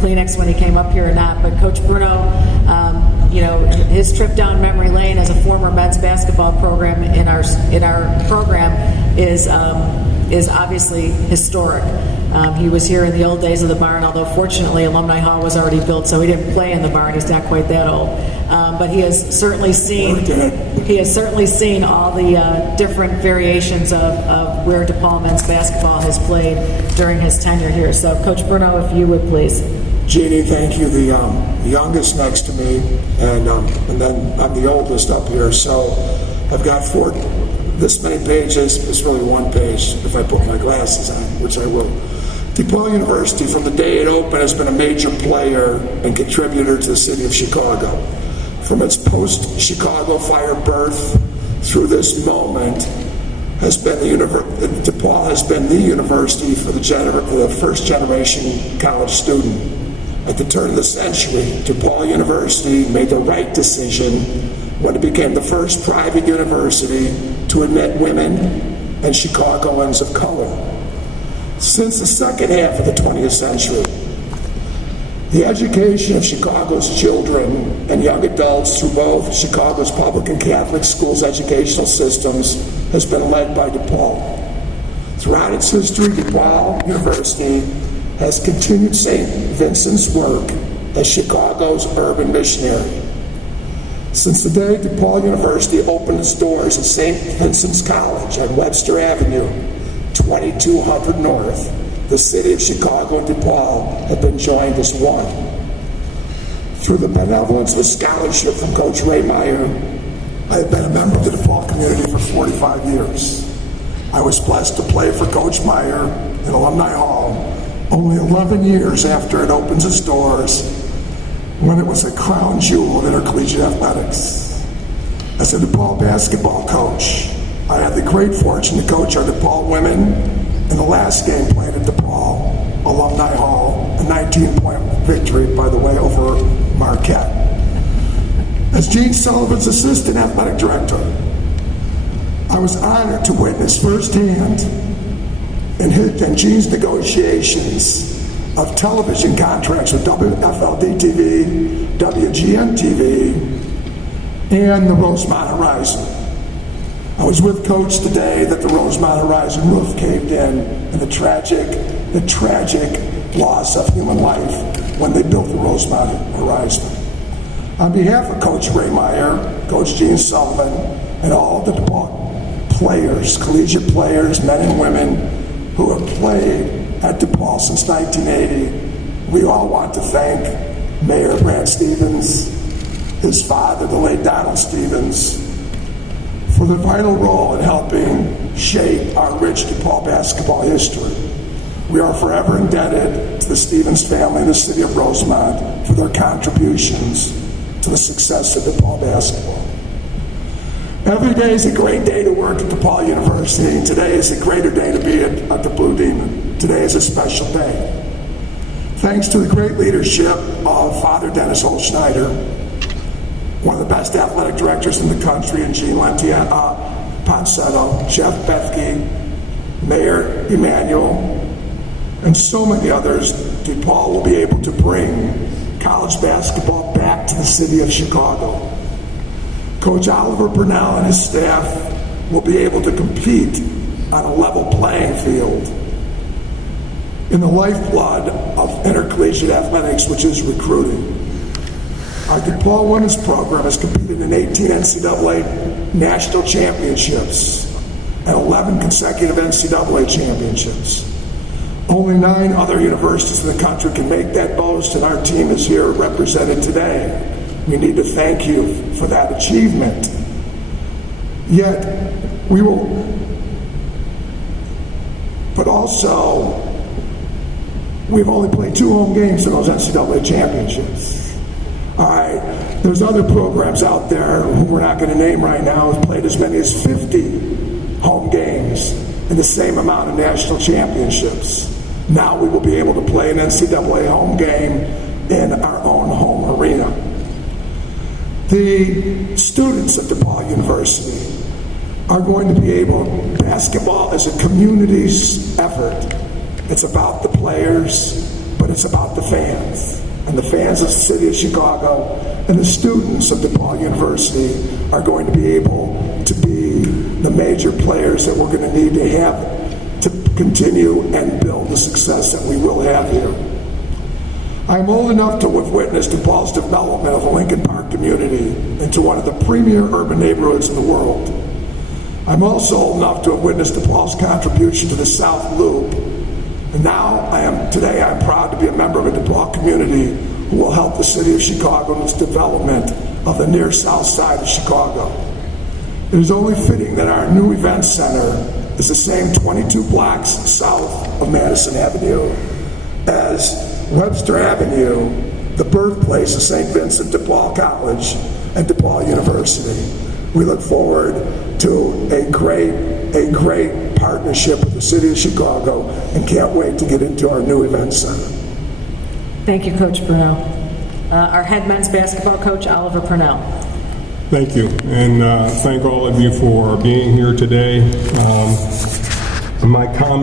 Kleenex when he came up here or not, but Coach Bruno, his trip down memory lane as a former men's basketball program in our program is obviously historic. He was here in the old days of the barn, although fortunately Alumni Hall was already built, so he didn't play in the barn. He's not quite that old, but he has certainly seen all the different variations of where DePaul men's basketball has played during his tenure here. So, Coach Bruno, if you would please. Jeannie, thank you. The youngest next to me, and then I'm the oldest up here. So I've got this many pages. It's really one page if I put my glasses on, which I will. DePaul University, from the day it opened, has been a major player and contributor to the city of Chicago. From its post-Chicago fire birth through this moment, DePaul has been the university for the first generation college student. At the turn of the century, DePaul University made the right decision when it became the first private university to admit women and Chicagoans of color. Since the second half of the 20th century, the education of Chicago's children and young adults through both Chicago's public and Catholic schools' educational systems has been led by DePaul. Throughout its history, DePaul University has continued St. Vincent's work as Chicago's urban missionary. Since the day DePaul University opened its doors at St. Vincent's College on Webster Avenue, 2200 North, the city of Chicago and DePaul have been joined as one. Through the benevolence of a scholarship from Coach Ray Meyer, I have been a member of the DePaul community for 45 years. I was blessed to play for Coach Meyer in Alumni Hall only 11 years after it opens its doors, when it was a crown jewel of intercollegiate athletics. As a DePaul basketball coach, I had the great fortune to coach our DePaul women in the last game played at DePaul Alumni Hall, a 19-point victory, by the way, over Marquette. As Gene Sullivan's assistant athletic director, I was honored to witness firsthand in Gene's negotiations of television contracts with WFLD-TV, WGN-TV, and the Rosemont Horizon. I was with Coach the day that the Rosemont Horizon roof caved in, and the tragic loss of human life when they built the Rosemont Horizon. On behalf of Coach Ray Meyer, Coach Gene Sullivan, and all the DePaul players, collegiate players, men and women who have played at DePaul since 1980, we all want to thank Mayor Brad Stevens, his father, the late Donald Stevens, for their vital role in helping shape our rich DePaul basketball history. We are forever indebted to the Stevens family and the city of Rosemont for their contributions to the success of DePaul basketball. Every day is a great day to work at DePaul University, and today is a greater day to be at the Blue Demon. Today is a special day. Thanks to the great leadership of Father Dennis Holschneider, one of the best athletic directors in the country, and Gene Ponsetto, Jeff Bethke, Mayor Emanuel, and so many others, DePaul will be able to bring college basketball back to the city of Chicago. Coach Oliver Burnell and his staff will be able to compete on a level playing field in the lifeblood of intercollegiate athletics, which is recruiting. Our DePaul women's program has competed in 18 NCAA national championships and 11 consecutive NCAA championships. Only 9 other universities in the country can make that boast, and our team is here represented today. We need to thank you for that achievement. Yet, we've only played 2 home games in those NCAA championships. All right, there's other programs out there who we're not going to name right now have played as many as 50 home games and the same amount of national championships. Now we will be able to play an NCAA home game in our own home arena. The students at DePaul University are going to be able, basketball is a community's effort. It's about the players, but it's about the fans. and the fans of the city of Chicago and the students of DePaul University are going to be able to be the major players that we're going to need to have to continue and build the success that we will have here. I'm old enough to have witnessed DePaul's development of the Lincoln Park community into one of the premier urban neighborhoods in the world. I'm also old enough to have witnessed DePaul's contribution to the South Loop. And today I'm proud to be a member of a DePaul community who will help the city of Chicago in its development of the near south side of Chicago. It is only fitting that our new event center is the same 22 blocks south of Madison Avenue as Webster Avenue, the birthplace of St. Vincent de Paul College and DePaul University. We look forward to a great partnership with the city of Chicago and can't wait to get into our new event center. Thank you, Coach Bruno. Our head men's basketball coach, Oliver Purnell. Thank you, and thank all of you for being here today. My comment